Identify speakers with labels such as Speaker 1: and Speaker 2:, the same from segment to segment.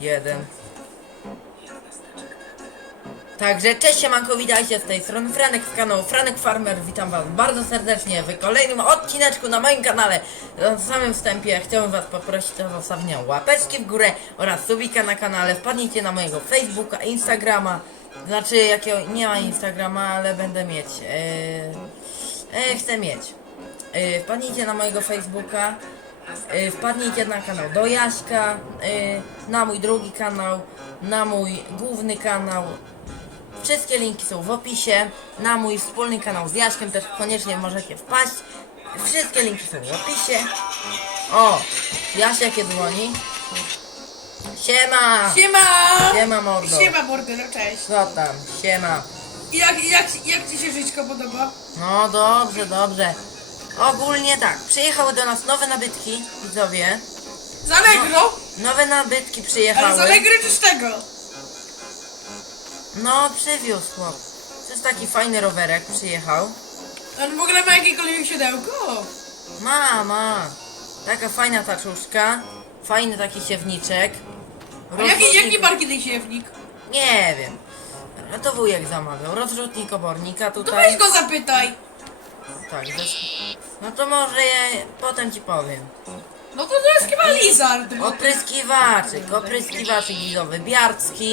Speaker 1: 2, 1. Także cześć siemanko, witajcie z tej strony Franek z kanału Franek Farmer, witam was bardzo serdecznie w kolejnym odcineczku na moim kanale. Na samym wstępie chciałbym was poprosić o zostawienie łapeczki w górę oraz subika na kanale. Wpadnijcie na mojego Facebooka, Instagrama, znaczy jakiego nie ma Instagrama, ale będę mieć. Yy, yy, chcę mieć. Yy, wpadnijcie na mojego Facebooka, wpadnijcie na kanał do Jaśka, yy, na mój drugi kanał, na mój główny kanał. Wszystkie linki są w opisie. Na mój wspólny kanał z Jaszkiem też koniecznie możecie wpaść. Wszystkie linki są w opisie. O! Jasiek je dzwoni. Siema!
Speaker 2: Siema!
Speaker 1: Siema mordo.
Speaker 2: Siema mordo, no cześć.
Speaker 1: Co tam? Siema.
Speaker 2: I Jak, jak, jak ci się żyćko podoba?
Speaker 1: No dobrze, dobrze. Ogólnie tak, przyjechały do nas nowe nabytki, widzowie.
Speaker 2: Z Allegro?
Speaker 1: Nowe nabytki
Speaker 2: Ale z
Speaker 1: przyjechały.
Speaker 2: Allegro czy z tego?
Speaker 1: No, przywiózł chłop. To jest taki fajny rowerek, przyjechał.
Speaker 2: On w ogóle ma jakiekolwiek siodełko?
Speaker 1: Ma, ma. Taka fajna taczuszka. Fajny taki siewniczek.
Speaker 2: A jaki, jaki marki ten siewnik?
Speaker 1: Nie wiem. A to wujek zamawiał. Rozrzutnik obornika
Speaker 2: To
Speaker 1: tutaj.
Speaker 2: weź go zapytaj.
Speaker 1: Tak, zes- no to może ja potem ci powiem.
Speaker 2: No to to jest chyba Lizard.
Speaker 1: Opryskiwaczyk, opryskiwaczyk widowy biarcki.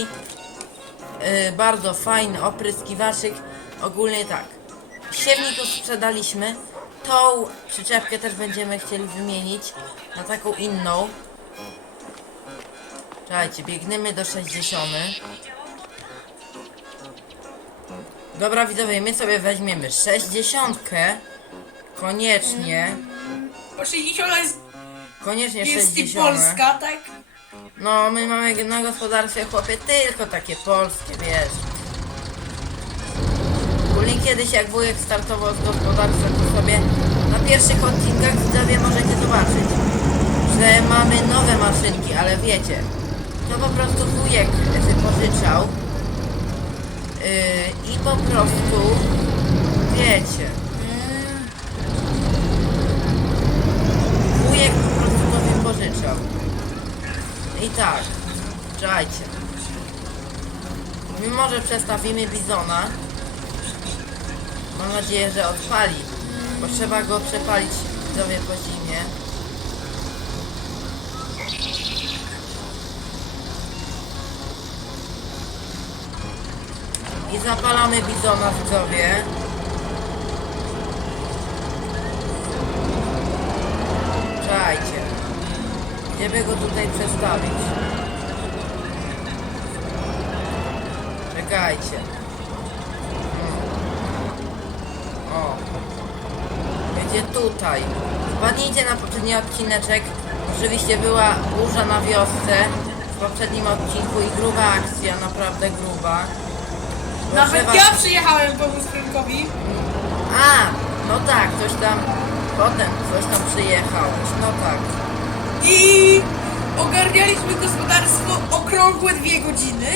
Speaker 1: Yy, bardzo fajny opryskiwaczyk. Ogólnie tak. Siewników sprzedaliśmy. Tą przyczepkę też będziemy chcieli wymienić na taką inną. Czekajcie, biegniemy do 60. Dobra widzowie, my sobie weźmiemy 60. Koniecznie.
Speaker 2: Bo 60 jest,
Speaker 1: Koniecznie
Speaker 2: jest i
Speaker 1: 60.
Speaker 2: Polska, tak?
Speaker 1: No, my mamy na gospodarstwie chłopie tylko takie polskie, wiesz. Ogólnie kiedyś jak wujek startował z gospodarstwa, to sobie na pierwszych odcinkach widzowie możecie zobaczyć, że mamy nowe maszynki, ale wiecie, to po prostu wujek wypożyczał yy, i po prostu, wiecie, wujek po prostu to wypożyczał. I tak, czekajcie. My może przestawimy bizona. Mam nadzieję, że odpali. Bo trzeba go przepalić widzowie po zimie. I zapalamy bizona widzowie. Czekajcie. Gdzie by go tutaj przestawić? Czekajcie. O. Będzie tutaj. Wpadnijcie na poprzedni odcineczek. Oczywiście była burza na wiosce w poprzednim odcinku i gruba akcja, naprawdę gruba. Bo
Speaker 2: Nawet
Speaker 1: trzeba-
Speaker 2: ja przyjechałem pomóc Frankowi.
Speaker 1: A, no tak, coś tam, potem coś tam przyjechałeś, no tak.
Speaker 2: I ogarnialiśmy gospodarstwo okrągłe dwie godziny.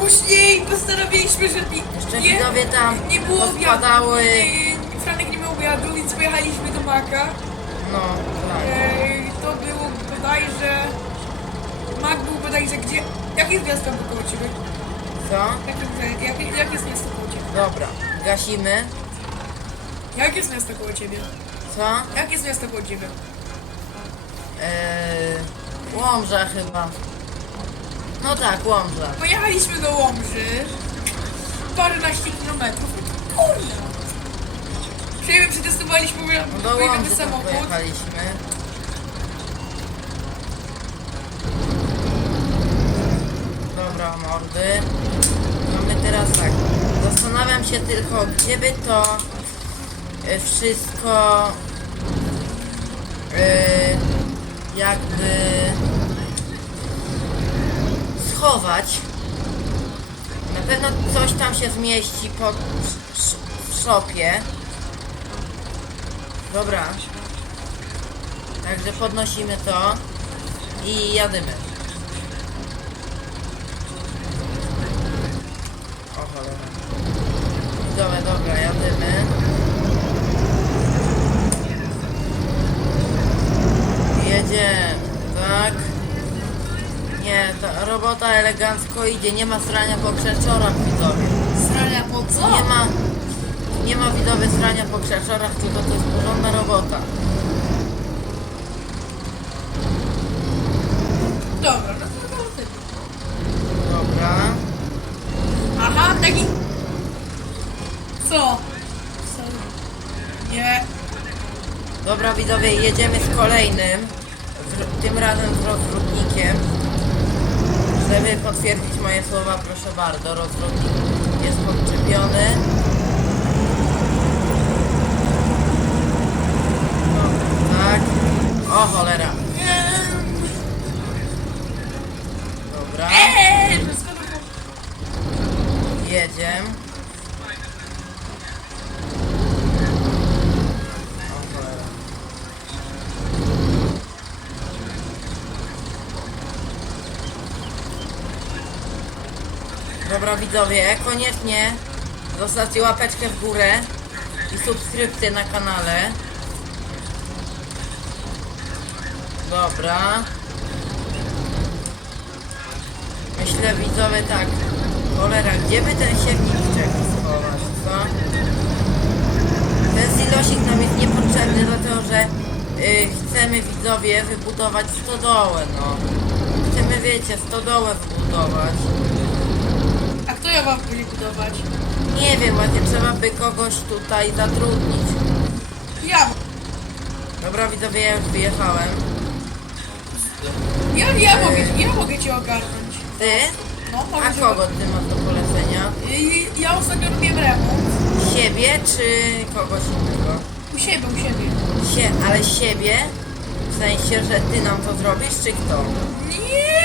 Speaker 2: Później postanowiliśmy, że
Speaker 1: Jeszcze
Speaker 2: nie,
Speaker 1: widzowie tam
Speaker 2: nie było obiadu.
Speaker 1: pospadały.
Speaker 2: Nie, Franek nie miał obiadu, więc pojechaliśmy do Maka.
Speaker 1: No, tak.
Speaker 2: Ej, to było bodajże... Mak był bodajże gdzie... Jakie jest miasto koło ciebie?
Speaker 1: Co?
Speaker 2: Jakie, jakie, jakie jest miasto koło ciebie?
Speaker 1: Dobra, gasimy.
Speaker 2: Jakie jest miasto koło ciebie?
Speaker 1: Co?
Speaker 2: Jakie jest miasto koło ciebie?
Speaker 1: Eee, Łomża chyba. No tak, Łomża.
Speaker 2: Pojechaliśmy do Łomży. Paręnaście kilometrów. Kurde! Przyjemy, przetestowaliśmy
Speaker 1: No do Łomży tam
Speaker 2: samochód.
Speaker 1: pojechaliśmy. Dobra, mordy. Mamy teraz tak. Zastanawiam się tylko, gdzie by to e, wszystko e, jakby schować. Na pewno coś tam się zmieści sz- w szopie. Dobra. Także podnosimy to i jadymy. O cholera. Dobra, dobra, Robota elegancko idzie, nie ma srania po krzeczorach widzowie.
Speaker 2: Srania po co?
Speaker 1: Nie ma, nie ma widzowie srania po krzeczorach, tylko to jest porządna robota.
Speaker 2: Dobra, no to to ty.
Speaker 1: Dobra.
Speaker 2: Aha, taki... Co? Co? Nie.
Speaker 1: Dobra widzowie, jedziemy z kolejnym, tym razem z rozrzutnikiem. Żeby potwierdzić moje słowa, proszę bardzo, rozrzutnik jest podczepiony. No, tak. O cholera. Dobra,
Speaker 2: Eee, wszystko to...
Speaker 1: jedziemy. O cholera. Dobra widzowie, koniecznie zostawcie łapeczkę w górę i subskrypcję na kanale. Dobra. Myślę widzowie tak. Cholera, gdzie by ten siewniczek schować, co? Ten silosik nam jest niepotrzebny, dlatego że y, chcemy widzowie wybudować stodołę, no. Chcemy, wiecie, stodołę wybudować.
Speaker 2: A kto ja wam będzie budować?
Speaker 1: Nie wiem, właśnie trzeba by kogoś tutaj zatrudnić.
Speaker 2: Ja.
Speaker 1: Dobra widzowie, ja już wyjechałem.
Speaker 2: Ja, ja mogę, ja mogę cię ogarnąć.
Speaker 1: Ty?
Speaker 2: No, mogę
Speaker 1: A
Speaker 2: cię
Speaker 1: kogo ty masz do polecenia?
Speaker 2: I- Ja ostatnio robiłem remont.
Speaker 1: Siebie czy kogoś innego?
Speaker 2: U siebie, u siebie.
Speaker 1: Sie, ale siebie? W sensie, że ty nam to zrobisz, czy kto?
Speaker 2: Nie!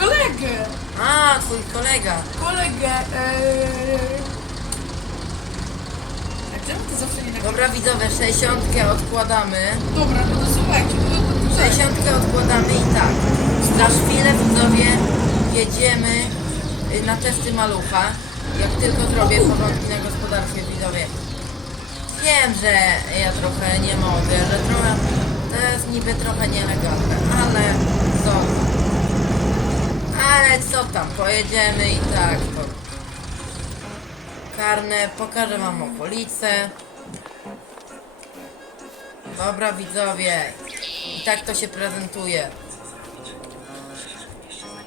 Speaker 2: Kolegę!
Speaker 1: A, twój kolega.
Speaker 2: Kolegę, eee... A czemu ty zawsze nie.
Speaker 1: Dobra widzowie, 60 odkładamy.
Speaker 2: Dobra, no to słuchajcie, to, to, to,
Speaker 1: 60 odkładamy i tak. Za chwilę widzowie jedziemy y, na testy malucha. Jak tylko zrobię porządki na gospodarstwie widzowie. Wiem, że ja trochę nie mogę, że trochę to jest niby trochę nielegalne, ale co? Ale co tam, pojedziemy i tak to. Karne, pokażę wam okolice. Dobra widzowie, i tak to się prezentuje.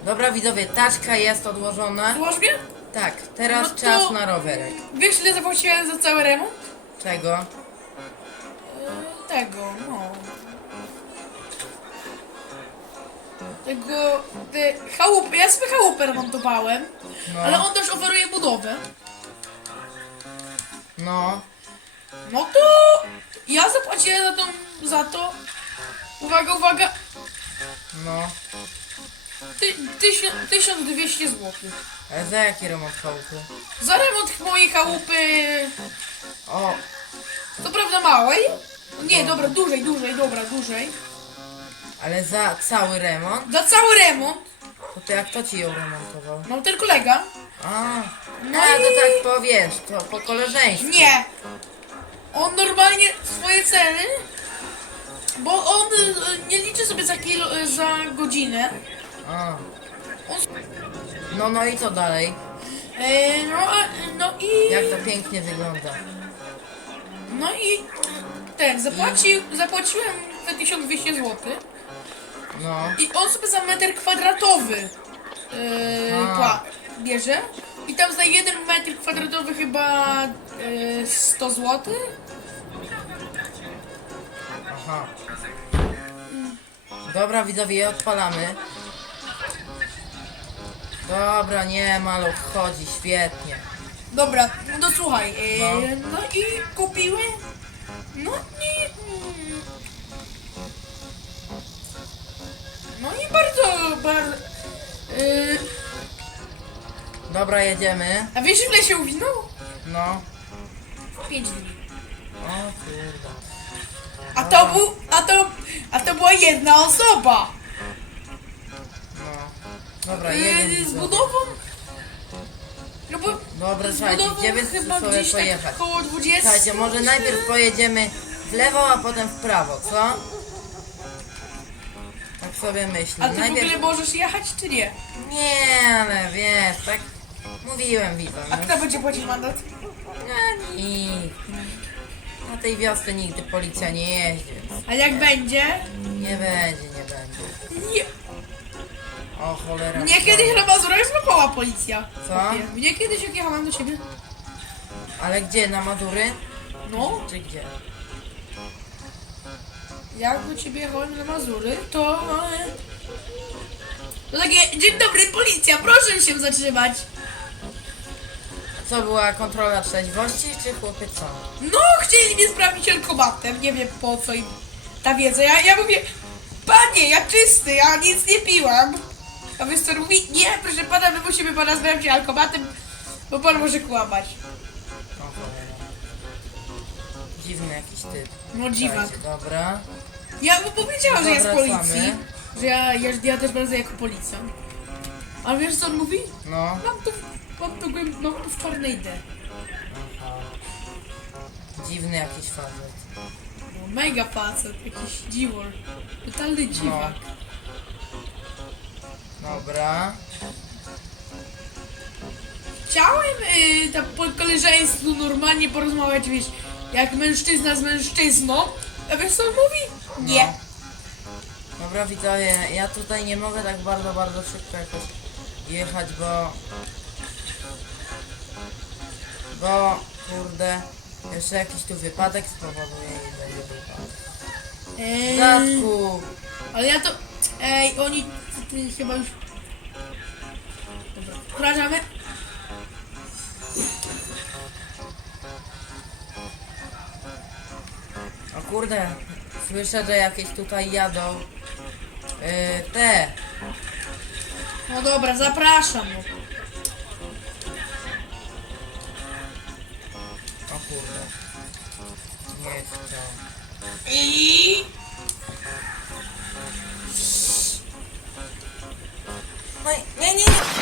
Speaker 1: Dobra widzowie, taczka jest odłożona.
Speaker 2: Mnie?
Speaker 1: Tak, teraz
Speaker 2: No to-
Speaker 1: czas na rowerek.
Speaker 2: Wiesz ile zapłaciłem za cały remont?
Speaker 1: Czego?
Speaker 2: Eee, tego, no. Tego, te chałupy, ja sobie chałupę remontowałem,
Speaker 1: No.
Speaker 2: ale on też oferuje budowę.
Speaker 1: No,
Speaker 2: No to ja zapłaciłem za, tą, za to, uwaga, uwaga,
Speaker 1: no.
Speaker 2: ty, tysiąc, 1200 zł.
Speaker 1: Ale za jaki remont chałupy?
Speaker 2: Za remont mojej chałupy,
Speaker 1: O,
Speaker 2: co prawda małej, nie, dobra, dużej, dużej, dobra, dużej.
Speaker 1: Ale za cały remont?
Speaker 2: Za cały remont,
Speaker 1: To ty jak to ci ją remontował?
Speaker 2: no ten kolega,
Speaker 1: A,
Speaker 2: No
Speaker 1: no
Speaker 2: i-
Speaker 1: to tak powiesz, to po koleżeństwu.
Speaker 2: Nie! On normalnie swoje ceny, bo on y, nie liczy sobie za kilo, y, za godzinę.
Speaker 1: A.
Speaker 2: On,
Speaker 1: No, no i co dalej?
Speaker 2: e, no, a- no i
Speaker 1: Jak to pięknie wygląda.
Speaker 2: no i ten zapłacił, zapłaciłem te 1200 zł
Speaker 1: No,
Speaker 2: i on sobie za metr kwadratowy yy,
Speaker 1: A.
Speaker 2: pła, bierze i tam za jeden metr kwadratowy chyba yy, 100 zł.
Speaker 1: aha. Dobra widzowie, odpalamy. Dobra, nie, maluch chodzi, świetnie.
Speaker 2: Dobra, no to słuchaj, yy,
Speaker 1: No.
Speaker 2: no. i kupiły, no i... Yy,
Speaker 1: Dobra, jedziemy.
Speaker 2: a wiesz ile się uwinął?
Speaker 1: No.
Speaker 2: 5 dni.
Speaker 1: O.
Speaker 2: A to był, a to, a to była jedna osoba.
Speaker 1: No. Dobra,
Speaker 2: Yy,
Speaker 1: jedziemy.
Speaker 2: z budową... No bo
Speaker 1: Dobra,
Speaker 2: z
Speaker 1: słuchajcie,
Speaker 2: budową
Speaker 1: gdzie wy
Speaker 2: chyba
Speaker 1: sobie
Speaker 2: gdzieś
Speaker 1: pojechać?
Speaker 2: tak koło 20...
Speaker 1: Słuchajcie, może najpierw pojedziemy w lewo, a potem w prawo, co? Tak sobie myślę.
Speaker 2: A ty w ogóle możesz jechać, czy nie?
Speaker 1: Nie, ale wiesz, tak mówiłem widzom.
Speaker 2: A kto będzie płacić mandat?
Speaker 1: No nikt. Na tej wiosce nigdy policja nie jeździ. więc
Speaker 2: A jak będzie?
Speaker 1: Nie będzie, nie będzie.
Speaker 2: Nie.
Speaker 1: O cholera.
Speaker 2: Mnie kiedyś na Mazurach złapała policja.
Speaker 1: Co?
Speaker 2: Mnie kiedyś jak jechałam do ciebie.
Speaker 1: Ale gdzie? Na Madury?
Speaker 2: No,
Speaker 1: Czy gdzie?
Speaker 2: Jak do ciebie jechałem na Mazury, to... e, To takie, dzień dobry, policja, proszę się zatrzymać.
Speaker 1: Co, była kontrola trzeźwości, czy chłopie co?
Speaker 2: No, chcieli mnie sprawdzić alkomatem, nie wiem po co im ta wiedza. Ja, ja mówię, panie, ja czysty, ja nic nie piłam. A wiesz mówi, nie, proszę pana, my musimy pana sprawdzić alkomatem, bo pan może kłamać.
Speaker 1: O cholera. Dziwny jakiś typ.
Speaker 2: No dziwak.
Speaker 1: Słuchajcie, Dobra.
Speaker 2: Ja mu powiedziałam, że jest z
Speaker 1: Zawracamy.
Speaker 2: policji, że ja, ja, ja też będę jako policjant. Ale wiesz co on mówi?
Speaker 1: No.
Speaker 2: Mam tu, mam tu, głęb- mam tu w czarnej D.
Speaker 1: Dziwny jakiś facet.
Speaker 2: No, mega facet, jakiś dziwor. Totalny dziwak.
Speaker 1: Dobra.
Speaker 2: Chciałem y, tam po koleżeństwu normalnie porozmawiać, wiesz, jak mężczyzna z mężczyzną. A wiesz co on mówi? Nie.
Speaker 1: No. Dobra widzowie, ja tutaj nie mogę tak bardzo, bardzo szybko jakoś jechać, bo... Bo, kurde, jeszcze jakiś tu wypadek spowoduje i będzie wypadek.
Speaker 2: Eee,
Speaker 1: Zatku!
Speaker 2: ale ja to... Ej, oni ty, chyba już... Dobra, wkraczamy.
Speaker 1: Kurde, słyszę, że jakieś tutaj jadą. Yy, te.
Speaker 2: No dobra, zapraszam.
Speaker 1: O kurde. Nie chcę.
Speaker 2: I... No, nie, nie, nie.